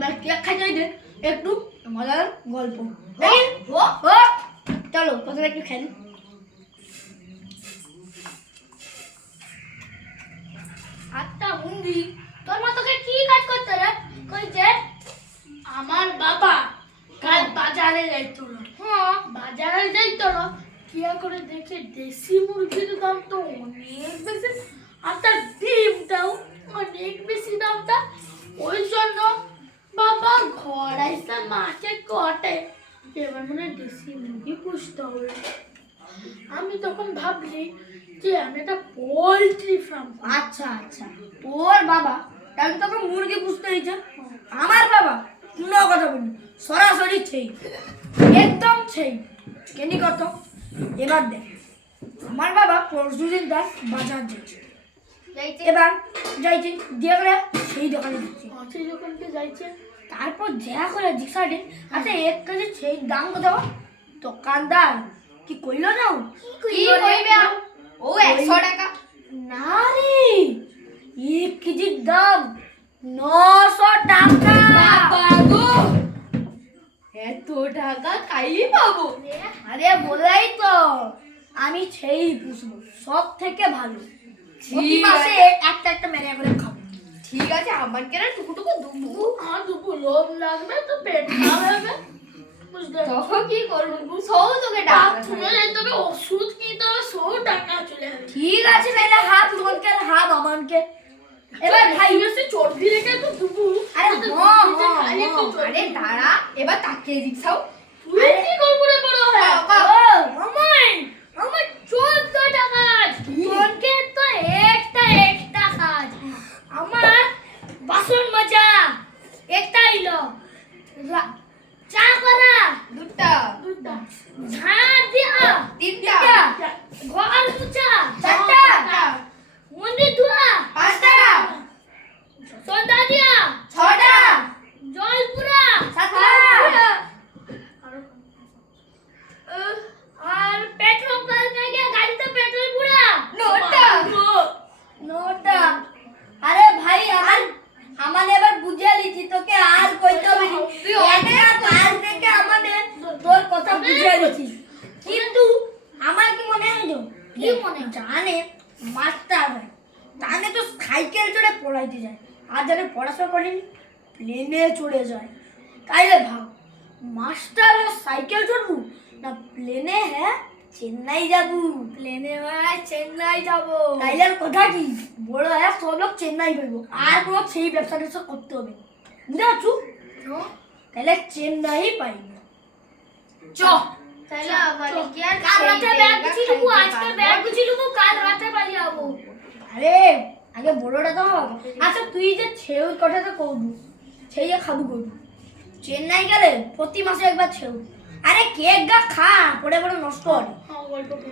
এবার কেক খাইতে হইতে একটু মজার গল্প চলো প্রথমে একটু খেলি। আচ্ছা মুন্ডি, তোর মা তোকে কি কাজ করতে রে? কইছে আমার বাবা কাল বাজারে যাইতো। হ্যাঁ বাজারে যাইতো, কি করে দেখে দেশি মুরগির দাম তো অনেক বেশি, আর তার ডিমটাও অনেক বেশি দামটা। ওই জন্য বাবা ঘর আইসা মাকে কটে এবার মনে দেশি মুরগি পুষতে হবে। আমি তখন ভাবলি যে আমি একটা পোল্ট্রি ফার্ম। আচ্ছা আচ্ছা, তোর বাবা তাহলে তোকে মুরগি পুষতে হয়েছে। আমার বাবা কোনো কথা বলি সরাসরি সেই একদম সেই কেনি কত। এবার দেখ আমার বাবা পরশুদিন তার বাজার যাচ্ছে, এবার যাইছে দিয়ে করে সেই দোকানে যাচ্ছে, সেই দোকানকে যাইছে। তারপর যা করে জিজ্ঞাসা আচ্ছা 1 কেজি সেই দাম কত? দোকানদার কি কইলো না কি কইবে ও 100 টাকা। না রে 1 কেজির দাম 900 টাকা। বাবা গো এত টাকা খাই পাবো? আরে বলাই তো আমি সেই পুষবো সব থেকে ভালো, প্রতি মাসে একটা একটা মেরে করে খাবো। ঠিক আছে আমার কেন টুকুটুকু দুবু। হ্যাঁ দুবু লোভ লাগবে তো পেট খারাপ হবে, বুঝলে? তখন কি করবো সৌ তোকে ডাক্তারে যেতে হবে, ওষুধ কিনতে হবে, 100 টাকা চলে যাবে। ঠিক আছে তাহলে হাত লোনকে হাত আমানকে এবার ভাই এসে চর্বি রেখে তো দুবু। আরে আরে দাঁড়া এবার তাকে জিজ্ঞাসাও তুই কি করবো রে বড় হয়? আমার 14 টাকা তোনকে তো একটা কাজ। আমার বাসন মাজা একটা ইলো, চা করা দুটা, ঝাড় দিয়া তিনটা, ঘর মুছা চারটা, মন্দির ধোয়া পাঁচটা, সন্ধ্যা দিয়া ছটা, জল পুরা সাতটা, আর পেট্রোল পাম্পে গিয়ে গাড়িতে পেট্রোল পুরা নটা। আরে ভাই আমার এবার বুঝিয়ে লিখি তোকে আর কইতে হবে না, তুই একটা কাজ দেখে আমাদের তোর কথা বুঝিয়ে লিখি। কিন্তু আমার কি মনে হয় কি মনে জানে মাস্টার হয় জানে তো সাইকেল চড়ে পড়াইতে যায়, আর জানে পড়াশোনা করেনি প্লেনে চড়ে যায়। তাইলে ভাব মাস্টার সাইকেল চড়বো না প্লেনে? হ্যাঁ চেন্নাই যাবো, প্লেনে চেন্নাই যাবো। তাইলে কথা কি বড় হ্যাঁ সব লোক চেন্নাই করবো, আর কোনো সেই ব্যবসাটা করতে হবে, বুঝতে পারছো? তাহলে চেন্নাই পাই চ। তাহলে আমাদের কি আর কাল রাতে ব্যাগ গুছিয়ে লুবো, আজকে ব্যাগ গুছিয়ে লুবো, কাল রাতে বাড়ি যাবো। আরে আগে বড়টা তো। আচ্ছা তুই যে ছেউ কথাটা করবি সেই খাবো করবি চেন্নাই গেলে প্রতি মাসে একবার ছেউ। আরে কেক গা খা পড়ে পড়ে নষ্ট হবে।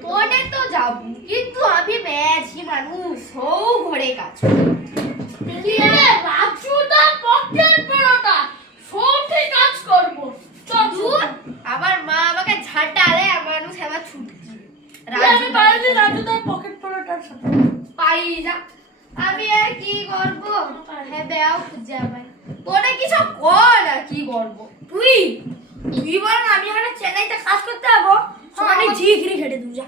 পড়ে তো যাব কিন্তু আমি ম্যাচি মানুষ সৌ ঘরে কাজ কি রে রাজু দা পকেট পড়াটা সৌঠে কাজ করব। চল আবার মা আমাকে ঝাঁটালে মানুষ আবার ছুটকি রাজু পারলে রাজু দা পকেট পড়াটার সাথে পাই যা। আমি আর কি করব? হ্যাঁ বেয়াও খুঁজে আবার তোরে কিছু কর না কি করব তুই বল আমি এখানে চেন্নাইতে কাজ করতে যাবো, আমি ঝিগড়ি খেটে দেবো। যা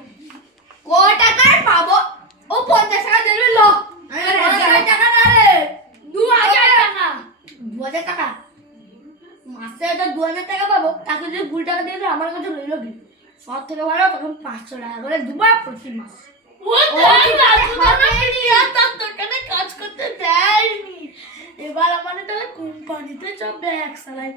ক টাকার পাবো? ও 50 টাকা দেবে লো। 50 টাকা না রে 2000 টাকা। 2000 টাকা মাসে তো 2000 টাকা পাবো, তাকে যদি 2 টাকা দিয়ে দেয় আমার কাছে রইল কি? সব থেকে ভালো তখন 500 টাকা করে দেবো প্রতি মাস। কাজ করতে দেয়নি, এবার আমাদের তাহলে কোম্পানিতে সব ব্যাগ চালাই।